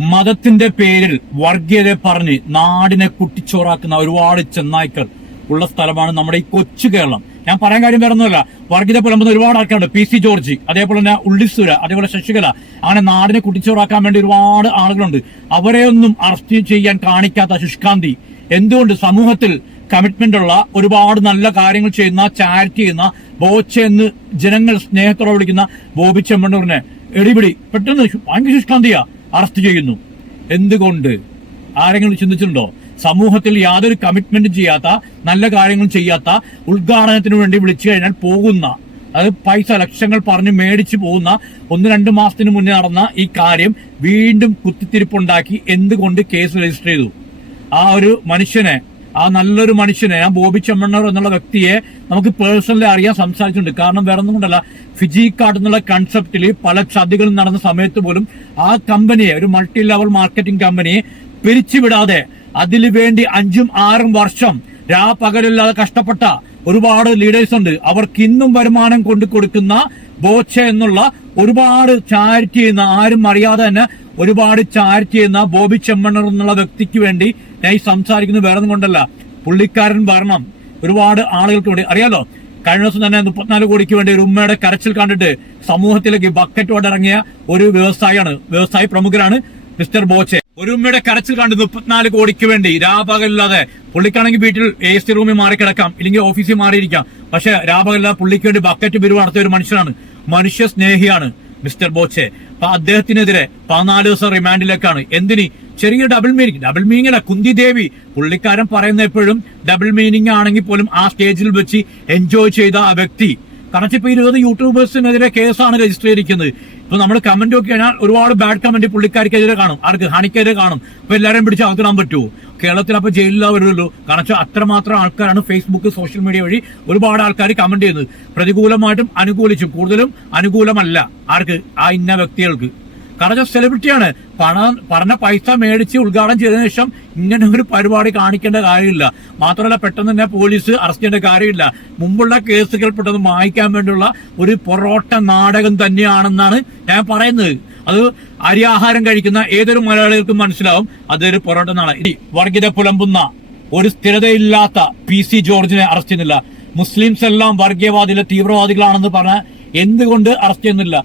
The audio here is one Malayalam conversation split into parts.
മതത്തിന്റെ പേരിൽ വർഗീയതയെ പറഞ്ഞ് നാടിനെ കുട്ടിച്ചോറാക്കുന്ന ഒരുപാട് ചെന്നായ്ക്കൾ ഉള്ള സ്ഥലമാണ് നമ്മുടെ ഈ കൊച്ചു കേരളം. ഞാൻ പറയാൻ കാര്യം വേറെ ഒന്നുമല്ല വർഗീയത പുലമ്പുന്ന ഒരുപാട് ആൾക്കാരുണ്ട്. പി സി ജോർജ് അതേപോലെ തന്നെ ഉള്ളിസുര അതേപോലെ ശശികല. അങ്ങനെ നാടിനെ കുട്ടിച്ചോറാക്കാൻ വേണ്ടി ഒരുപാട് ആളുകളുണ്ട്. അവരെ ഒന്നും അറസ്റ്റ് ചെയ്യാൻ കാണിക്കാത്ത ശുഷ്കാന്തി. എന്തുകൊണ്ട് സമൂഹത്തിൽ കമ്മിറ്റ്മെന്റ് ഉള്ള ഒരുപാട് നല്ല കാര്യങ്ങൾ ചെയ്യുന്ന ചാരിറ്റി ചെയ്യുന്ന ബോച്ച എന്ന് ജനങ്ങൾ സ്നേഹത്തോടെ വിളിക്കുന്ന ബോബി ചെമ്മണ്ണൂറിനെ എടിപിടി. പെട്ടെന്ന് ഭയങ്കര ശുഷ്കാന്തിയാ. അറസ്റ്റ് ചെയ്യുന്നു. എന്തുകൊണ്ട്? ആരെങ്കിലും ചിന്തിച്ചിട്ടുണ്ടോ? സമൂഹത്തിൽ യാതൊരു കമ്മിറ്റ്മെന്റും ചെയ്യാത്ത നല്ല കാര്യങ്ങൾ ചെയ്യാത്ത ഉദ്ഘാടനത്തിന് വേണ്ടി വിളിച്ചു കഴിഞ്ഞാൽ പോകുന്ന അത് പൈസ ലക്ഷങ്ങൾ പറഞ്ഞ് മേടിച്ചു പോകുന്ന ഒന്ന് രണ്ട് മാസത്തിന് മുന്നേ നടന്ന ഈ കാര്യം വീണ്ടും കുത്തിത്തിരിപ്പുണ്ടാക്കി എന്തുകൊണ്ട് കേസ് രജിസ്റ്റർ ചെയ്തു? ആ ഒരു മനുഷ്യനെ ആ നല്ലൊരു മനുഷ്യനെ ആ ബോബി ചെമ്മണ്ണൂർ എന്നുള്ള വ്യക്തിയെ നമുക്ക് പേഴ്സണലി അറിയാൻ സംസാരിച്ചിട്ടുണ്ട്. കാരണം വേറെ ഒന്നും കൊണ്ടല്ല ഫിജി കാർഡ് എന്നുള്ള കൺസെപ്റ്റിൽ പല ചതികളും നടന്ന സമയത്ത് പോലും ആ കമ്പനിയെ ഒരു മൾട്ടി ലെവൽ മാർക്കറ്റിംഗ് കമ്പനിയെ പിരിച്ചുവിടാതെ അതിനു വേണ്ടി അഞ്ചും ആറും വർഷം രാ പകലില്ലാതെ കഷ്ടപ്പെട്ട ഒരുപാട് ലീഡേഴ്സ് ഉണ്ട്. അവർക്ക് ഇന്നും വരുമാനം കൊണ്ടു കൊടുക്കുന്ന ബോച്ച എന്നുള്ള ഒരുപാട് ചാരിറ്റി ചെയ്യുന്ന ആരും അറിയാതെ തന്നെ ഒരുപാട് ചാരിറ്റി ചെയ്യുന്ന ബോബി ചെമ്മണ്ണർ എന്നുള്ള വ്യക്തിക്ക് വേണ്ടി ഞാൻ ഈ സംസാരിക്കുന്നത് വേറെ ഒന്നും കൊണ്ടല്ല. പുള്ളിക്കാരൻ ഭരണം ഒരുപാട് ആളുകൾക്ക് വേണ്ടി. അറിയാലോ? കഴിഞ്ഞ ദിവസം തന്നെ മുപ്പത്തിനാല് കോടിക്ക് വേണ്ടി ഒരു ഉമ്മയുടെ കരച്ചിൽ കണ്ടിട്ട് സമൂഹത്തിലേക്ക് ബക്കറ്റോടെ ഇറങ്ങിയ ഒരു വ്യവസായിയാണ്. വ്യവസായി പ്രമുഖരാണ് മിസ്റ്റർ ബോച്ചെ. ഒരു ഉമ്മയുടെ കരച്ചിൽ കണ്ട് മുപ്പത്തിനാല് കോടിക്ക് വേണ്ടി രാപകലില്ലാതെ പുള്ളിക്കാണെങ്കിൽ വീട്ടിൽ എ സി റൂമിൽ മാറി കിടക്കാം ഇല്ലെങ്കിൽ ഓഫീസിൽ മാറിയിരിക്കാം. പക്ഷെ രാപകലില്ലാതെ പുള്ളിക്ക് വേണ്ടി ബക്കറ്റ് പിരിവ് നടത്തിയ ഒരു മനുഷ്യനാണ്. മനുഷ്യ സ്നേഹിയാണ് മിസ്റ്റർ ബോച്ചെ. അപ്പൊ അദ്ദേഹത്തിനെതിരെ പതിനാല് ദിവസം റിമാൻഡിലേക്കാണ് എന്തിന് ചെറിയ ഡബിൾ മീനിങ് ഡബിൾ മീനിങ് അല്ല കുന്തി ദേവി. പുള്ളിക്കാരൻ പറയുന്ന എപ്പോഴും ഡബിൾ മീനിങ് ആണെങ്കിൽ പോലും ആ സ്റ്റേജിൽ വെച്ച് എൻജോയ് ചെയ്ത ആ വ്യക്തി. കാരണം ഇപ്പൊ ഇരുപത് യൂട്യൂബേഴ്സിനെതിരെ കേസാണ് രജിസ്റ്റർ ചെയ്തിരിക്കുന്നത്. ഇപ്പൊ നമ്മൾ കമന്റ് ഒക്കെ കഴിഞ്ഞാൽ ഒരുപാട് ബാഡ് കമന്റ് പുള്ളിക്കാർക്കെതിരെ കാണും. ആർക്ക്? ഹണിക്കെതിരെ കാണും. അപ്പൊ എല്ലാവരും പിടിച്ച് അകത്തിടാൻ പറ്റുമോ കേരളത്തിൽ അപ്പൊ ജയിലിലാ വരുമല്ലോ കാരണം അത്രമാത്രം ആൾക്കാരാണ് ഫേസ്ബുക്ക് സോഷ്യൽ മീഡിയ വഴി ഒരുപാട് ആൾക്കാർ കമന്റ് ചെയ്യുന്നത്. പ്രതികൂലമായിട്ടും അനുകൂലിച്ചും. കൂടുതലും അനുകൂലമല്ല. ആർക്ക്? ആ ഇന്ന വ്യക്തികൾക്ക്. കാരണം സെലിബ്രിറ്റിയാണ് പണം പറഞ്ഞ പൈസ മേടിച്ച് ഉദ്ഘാടനം ചെയ്തതിനു ശേഷം ഇങ്ങനെ ഒരു പരിപാടി കാണിക്കേണ്ട കാര്യമില്ല. മാത്രമല്ല പെട്ടെന്ന് തന്നെ പോലീസ് അറസ്റ്റ് ചെയ്യേണ്ട കാര്യമില്ല. മുമ്പുള്ള കേസുകൾ പെട്ടെന്ന് മായ്ക്കാൻ വേണ്ടിയുള്ള ഒരു പൊറോട്ട നാടകം തന്നെയാണെന്നാണ് ഞാൻ പറയുന്നത്. അത് അരിയാഹാരം കഴിക്കുന്ന ഏതൊരു മലയാളികൾക്കും മനസ്സിലാവും. അതൊരു പൊറോട്ട നാടകം. ഇനി വർഗീയത പുലമ്പുന്ന ഒരു സ്ഥിരതയില്ലാത്ത പി സി ജോർജിനെ അറസ്റ്റ് ചെയ്യുന്നില്ല. മുസ്ലിംസ് എല്ലാം വർഗീയവാദികളെ തീവ്രവാദികളാണെന്ന് പറഞ്ഞ എന്തുകൊണ്ട് അറസ്റ്റ് ചെയ്യുന്നില്ല?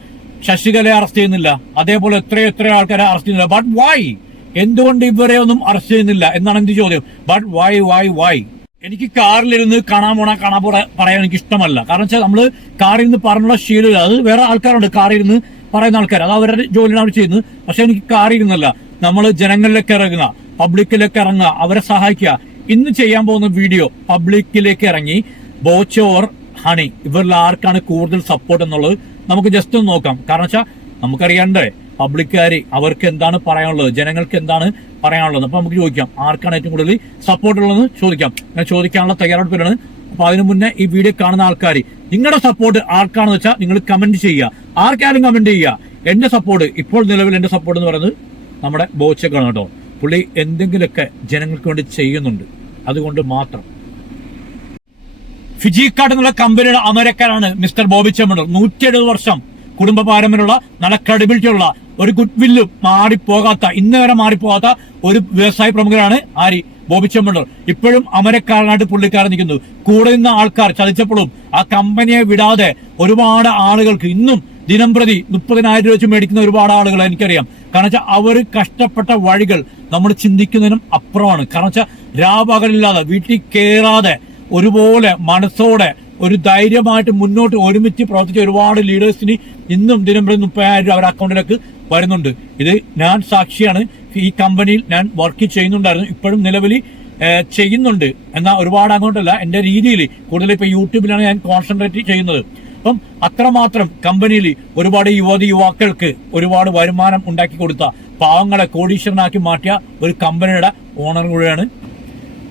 ശശികലയെ അറസ്റ്റ് ചെയ്യുന്നില്ല. അതേപോലെ എത്രയോ എത്രയോ ആൾക്കാരെ അറസ്റ്റ് ചെയ്യുന്നില്ല. ബട്ട് വൈ എന്തുകൊണ്ട് ഇവരെ ഒന്നും അറസ്റ്റ് ചെയ്യുന്നില്ല? എന്നാണ് എന്റെ ചോദ്യം. ബട്ട് വൈ വൈ വൈ എനിക്ക് കാറിലിരുന്ന് കാണാൻ പോണ കാണാൻ പോണ പറയാൻ എനിക്ക് ഇഷ്ടമല്ല. കാരണം വെച്ചാൽ നമ്മൾ കാറിൽ നിന്ന് പറഞ്ഞുള്ള ശീലമില്ല. അത് വേറെ ആൾക്കാരുണ്ട്. കാറിൽ നിന്ന് പറയുന്ന ആൾക്കാർ അത് അവരുടെ ജോലിയാണ് അവർ ചെയ്യുന്നത്. പക്ഷെ എനിക്ക് കാറിൽ ഇരുന്നല്ല നമ്മൾ ജനങ്ങളിലേക്ക് ഇറങ്ങുക പബ്ലിക്കിലേക്ക് ഇറങ്ങുക അവരെ സഹായിക്കുക. ഇന്ന് ചെയ്യാൻ പോകുന്ന വീഡിയോ പബ്ലിക്കിലേക്ക് ഇറങ്ങി ബോച്ചോർ ഹണി ഇവരിൽ ആർക്കാണ് കൂടുതൽ സപ്പോർട്ട് എന്നുള്ളത് നമുക്ക് ജസ്റ്റ് ഒന്ന് നോക്കാം. കാരണം വെച്ചാൽ നമുക്കറിയണ്ടേ പബ്ലിക്കാര് അവർക്ക് എന്താണ് പറയാനുള്ളത് ജനങ്ങൾക്ക് എന്താണ് പറയാനുള്ളത്. അപ്പൊ നമുക്ക് ചോദിക്കാം ആർക്കാണ് ഏറ്റവും കൂടുതൽ സപ്പോർട്ട് ഉള്ളതെന്ന് ചോദിക്കാം. ഞാൻ ചോദിക്കാനുള്ള തയ്യാറെടുപ്പിലാണ്. അപ്പൊ അതിനു മുന്നേ ഈ വീഡിയോ കാണുന്ന ആൾക്കാർ നിങ്ങളുടെ സപ്പോർട്ട് ആർക്കാണെന്ന് വെച്ചാൽ നിങ്ങൾ കമന്റ് ചെയ്യുക. ആർക്കാരും കമന്റ് ചെയ്യുക. എന്റെ സപ്പോർട്ട് ഇപ്പോൾ നിലവിൽ എന്റെ സപ്പോർട്ട് എന്ന് പറയുന്നത് നമ്മുടെ ബോച്ചക്കാണ് കേട്ടോ. പുള്ളി എന്തെങ്കിലുമൊക്കെ ജനങ്ങൾക്ക് വേണ്ടി ചെയ്യുന്നുണ്ട്. അതുകൊണ്ട് മാത്രം. ഫിജി കാർഡ് എന്നുള്ള കമ്പനിയുടെ അമരക്കാരാണ് മിസ്റ്റർ ബോബി ചെമ്മണ്ണൂർ നൂറ്റി എഴുപത് വർഷം കുടുംബ പാരമ്പര്യമുള്ള നല്ല ക്രെഡിബിലിറ്റി ഉള്ള ഒരു ഗുഡ് വില്ലും മാറിപ്പോകാത്ത ഇന്ന് വരെ മാറിപ്പോകാത്ത ഒരു വ്യവസായ പ്രമുഖരാണ് ആരി? ബോബി ചെമ്മണ്ണൂർ ഇപ്പോഴും അമരക്കാരനായിട്ട് പുള്ളിക്കാരൻ നിൽക്കുന്നു. കൂടെ നിന്ന ആൾക്കാർ ചതിച്ചപ്പോഴും ആ കമ്പനിയെ വിടാതെ ഒരുപാട് ആളുകൾക്ക് ഇന്നും ദിനം പ്രതി മുപ്പതിനായിരം രൂപ വെച്ച് മേടിക്കുന്ന ഒരുപാട് ആളുകൾ എനിക്കറിയാം. കാരണം വെച്ചാൽ അവർ കഷ്ടപ്പെട്ട വഴികൾ നമ്മൾ ചിന്തിക്കുന്നതിനും അപ്പുറമാണ്. കാരണം വെച്ചാൽ രാപകലില്ലാതെ വീട്ടിൽ കയറാതെ ഒരുപോലെ മനസ്സോടെ ഒരു ധൈര്യമായിട്ട് മുന്നോട്ട് ഒരുമിച്ച് പ്രവർത്തിച്ച ഒരുപാട് ലീഡേഴ്സിന് ഇന്നും ദിനം പ്രതി മുപ്പതിനായിരം രൂപ അവരുടെ അക്കൗണ്ടിലേക്ക് വരുന്നുണ്ട്. ഇത് ഞാൻ സാക്ഷിയാണ്. ഈ കമ്പനിയിൽ ഞാൻ വർക്ക് ചെയ്യുന്നുണ്ടായിരുന്നു. ഇപ്പോഴും നിലവിൽ ചെയ്യുന്നുണ്ട്. എന്നാൽ ഒരുപാട് അങ്ങോട്ടല്ല എന്റെ രീതിയിൽ കൂടുതൽ ഇപ്പൊ യൂട്യൂബിലാണ് ഞാൻ കോൺസെൻട്രേറ്റ് ചെയ്യുന്നത്. അപ്പം അത്രമാത്രം കമ്പനിയിൽ ഒരുപാട് യുവതി യുവാക്കൾക്ക് ഒരുപാട് വരുമാനം ഉണ്ടാക്കി കൊടുത്ത പാവങ്ങളെ കോടീശ്വരനാക്കി മാറ്റിയ ഒരു കമ്പനിയുടെ ഓണർ കൂടെയാണ്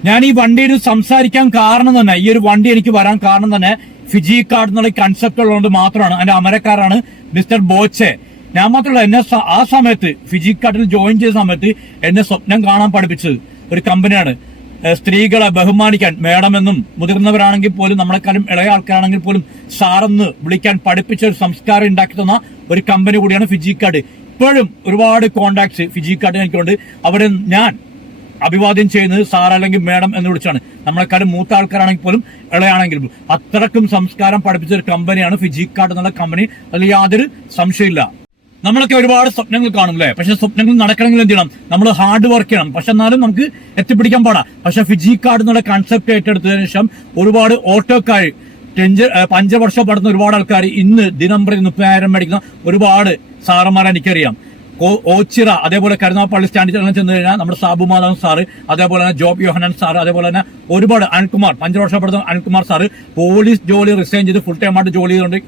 ഞാൻ ഈ വണ്ടിയിൽ സംസാരിക്കാൻ കാരണം തന്നെ ഈ ഒരു വണ്ടി എനിക്ക് വരാൻ കാരണം തന്നെ ഫിജി കാർഡ് എന്നുള്ള കൺസെപ്റ്റ് ഉള്ളതുകൊണ്ട് മാത്രമാണ്. അതിന്റെ അമരക്കാരാണ് മിസ്റ്റർ ബോച്ചെ. ഞാൻ മാത്രമല്ല എന്നെ ആ സമയത്ത് ഫിജി കാർഡിൽ ജോയിൻ ചെയ്ത സമയത്ത് എന്നെ സ്വപ്നം കാണാൻ പഠിപ്പിച്ചത് ഒരു കമ്പനിയാണ് സ്ത്രീകളെ ബഹുമാനിക്കാൻ മേഡം എന്നും മുതിർന്നവരാണെങ്കിൽ പോലും നമ്മളെക്കാളും ഇളയ ആൾക്കാരാണെങ്കിൽ പോലും സാറെന്ന് വിളിക്കാൻ പഠിപ്പിച്ച ഒരു സംസ്കാരം ഉണ്ടാക്കി തന്ന ഒരു കമ്പനി കൂടിയാണ് ഫിജി കാർഡ് ഇപ്പോഴും ഒരുപാട് കോണ്ടാക്ട്സ് ഫിജി കാർഡ് എനിക്കുണ്ട്. അവിടെ ഞാൻ അഭിവാദ്യം ചെയ്യുന്നത് സാർ അല്ലെങ്കിൽ മേഡം എന്ന് വിളിച്ചാണ്. നമ്മളെക്കാളും മൂത്ത ആൾക്കാരാണെങ്കിൽ പോലും ഇളയാണെങ്കിൽ പോലും. അത്രക്കും സംസ്കാരം പഠിപ്പിച്ച ഒരു കമ്പനിയാണ് ഫിജി കാർഡ് എന്നുള്ള കമ്പനി. അതിൽ യാതൊരു സംശയമില്ല നമ്മളൊക്കെ ഒരുപാട് സ്വപ്നങ്ങൾ കാണും അല്ലേ? പക്ഷെ സ്വപ്നങ്ങൾ നടക്കണമെങ്കിൽ എന്ത് ചെയ്യണം? നമ്മൾ ഹാർഡ് വർക്ക് ചെയ്യണം. പക്ഷെ എന്നാലും നമുക്ക് എത്തിപ്പിടിക്കാൻ പാടാ. പക്ഷെ ഫിജി കാർഡ് എന്നുള്ള കൺസെപ്റ്റ് ഏറ്റെടുത്തതിനു ശേഷം ഒരുപാട് ഓട്ടോക്കാർ ടെഞ്ച് പഞ്ചവർഷം പഠിക്കുന്ന ഒരുപാട് ആൾക്കാർ ഇന്ന് ദിനം പ്രതി മുപ്പതിനായിരം മേടിക്കുന്ന ഒരുപാട് സാറന്മാരെ എനിക്കറിയാം. ഓച്ചിറ അതേപോലെ കരുനാപ്പള്ളി സ്റ്റാൻഡിൽ ചെന്ന് കഴിഞ്ഞാൽ നമ്മുടെ സാബു മാധവൻ സാറ് അതേപോലെ തന്നെ ജോബ് യോഹനൻ സാർ അതേപോലെ തന്നെ ഒരുപാട് അനിൽകുമാർ പഞ്ചവർഷപ്പെടുത്തുന്ന അനിൽകുമാർ സാറ് പോലീസ് ജോലി റിസൈൻ ചെയ്ത് ഫുൾ ടൈം ആയിട്ട് ജോലി ചെയ്തുകൊണ്ട്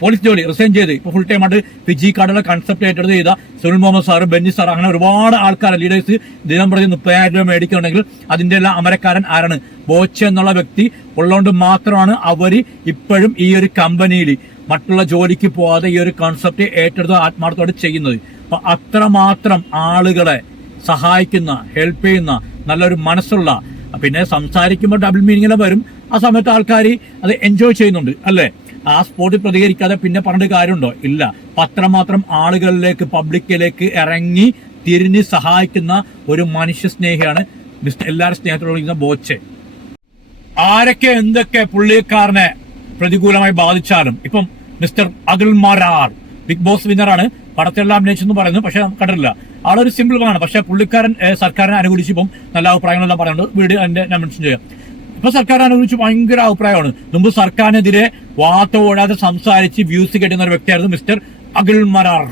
പോലീസ് ജോലി റിസൈൻ ചെയ്ത് ഇപ്പൊ ഫുൾ ടൈം ആയിട്ട് ഫിജി കാർഡുള്ള കൺസെപ്റ്റ് ഏറ്റെടുത്ത് ചെയ്ത സുനിൽ മുഹമ്മദ് സാറ് ബെന്നി സാർ അങ്ങനെ ഒരുപാട് ആൾക്കാർ ലീഡേഴ്സ് ദിനം പ്രതി മുപ്പതിനായിരം രൂപ മേടിക്കുന്നുണ്ടെങ്കിൽ അതിന്റെ എല്ലാം അമരക്കാരൻ ആരാണ്? ബോച്ച എന്നുള്ള വ്യക്തി ഉള്ളതുകൊണ്ട് മാത്രമാണ് അവർ ഇപ്പോഴും ഈ ഒരു കമ്പനിയിൽ മറ്റുള്ള ജോലിക്ക് പോവാതെ ഈ ഒരു കോൺസെപ്റ്റ് ഏറ്റെടുത്ത് ആത്മാർത്ഥത്തോടെ ചെയ്യുന്നത്. അപ്പൊ അത്രമാത്രം ആളുകളെ സഹായിക്കുന്ന ഹെൽപ്പ് ചെയ്യുന്ന നല്ലൊരു മനസ്സുള്ള പിന്നെ സംസാരിക്കുമ്പോൾ ഡബിൾ മീനിങ്ങിൽ വരും. ആ സമയത്ത് ആൾക്കാർ അത് എൻജോയ് ചെയ്യുന്നുണ്ട് അല്ലേ? ആ സ്പോട്ടിൽ പ്രതികരിക്കാതെ പിന്നെ പറഞ്ഞിട്ട് കാര്യമുണ്ടോ? ഇല്ല. പത്രമാത്രം ആളുകളിലേക്ക് പബ്ലിക്കിലേക്ക് ഇറങ്ങി തിരിഞ്ഞ് സഹായിക്കുന്ന ഒരു മനുഷ്യ സ്നേഹിയാണ് മിസ്റ്റർ എല്ലാവരും സ്നേഹത്തോട് ബോച്ചെ. ആരൊക്കെ എന്തൊക്കെ പുള്ളിക്കാരനെ പ്രതികൂലമായി ബാധിച്ചാലും ഇപ്പം mister Atul Marar big boss വിന്നറാണ്. പടത്തെല്ലാം അഭിനയിച്ചെന്ന് പറയുന്നു പക്ഷെ കണ്ടിട്ടില്ല. ആളൊരു സിമ്പിൾ വാണ് പക്ഷെ പുള്ളിക്കാരൻ സർക്കാരിനെ അനുകൂലിച്ച് ഇപ്പം നല്ല അഭിപ്രായങ്ങളെല്ലാം പറയുന്നുണ്ട്. വീഡിയോ എന്റെ ഞാൻ മെൻഷൻ ചെയ്യാം. ഇപ്പൊ സർക്കാർ അനുകൂലിച്ച് ഭയങ്കര അഭിപ്രായമാണ്. മുമ്പ് സർക്കാരിനെതിരെ വാത്തോടാതെ സംസാരിച്ച് വ്യൂസ് കിട്ടുന്ന ഒരു വ്യക്തിയായിരുന്നു മിസ്റ്റർ അഗിൽ മരാർ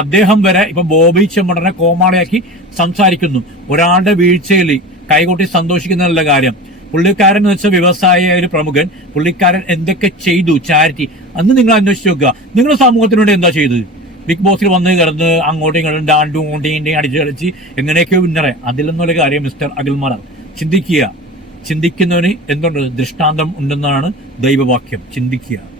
അദ്ദേഹം വരെ ഇപ്പൊ ബോബി ചെമ്മടനെ കോമാളിയാക്കി സംസാരിക്കുന്നു. ഒരാളുടെ വീഴ്ചയിൽ കൈകൊട്ടി സന്തോഷിക്കുന്നതല്ല കാര്യം. പുള്ളിക്കാരൻ എന്ന് വെച്ചാൽ വ്യവസായ ഒരു പ്രമുഖൻ പുള്ളിക്കാരൻ എന്തൊക്കെ ചെയ്തു? ചാരിറ്റി അന്ന് നിങ്ങൾ അന്വേഷിച്ച് നോക്കുക. നിങ്ങൾ സമൂഹത്തിന് വേണ്ടി എന്താ ചെയ്തത്? ബിഗ് ബോസിൽ വന്ന് കിടന്ന് അങ്ങോട്ടും ഇങ്ങോട്ടും ഡാണ്ടും ഓണ്ടിയും അടിച്ചു കളിച്ച് എങ്ങനെയൊക്കെ വിന്നറെ. അതിലൊന്നുള്ള കാര്യം മിസ്റ്റർ അഖിൽമാർ ചിന്തിക്കുക. ചിന്തിക്കുന്നവന് എന്തുണ്ട്? ദൃഷ്ടാന്തം ഉണ്ടെന്നാണ് ദൈവവാക്യം. ചിന്തിക്കുക.